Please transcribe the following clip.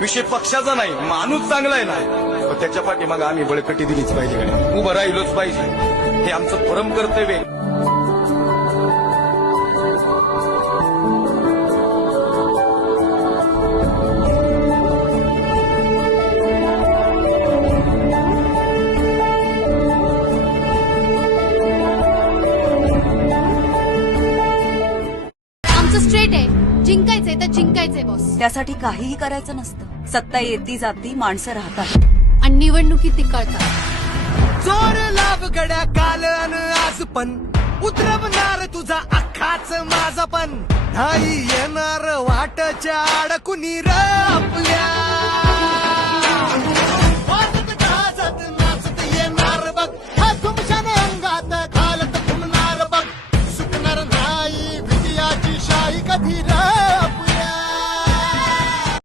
विषय पक्षाचा नाही, माणूस चांगला आहे ना, त्याच्या पाठीमागे आम्ही बळकटी दिलीच पाहिजे, उभं राहिलोच पाहिजे. हे आमचं परम कर्तव्य आहे. स्ट्रेट आहे, जिंकायचंय तर जिंकायचंय बॉस. त्यासाठी काहीही करायचं नसतं. सत्ता येती जाती, माणसं राहतात आणि निवडणुकीत ती कळतात. जोर लाभ गड्या काल अन आज पण उतरवणार तुझा अख्खाच माझा पण नाही येणार वाटच्या अडकुनी र आपल्या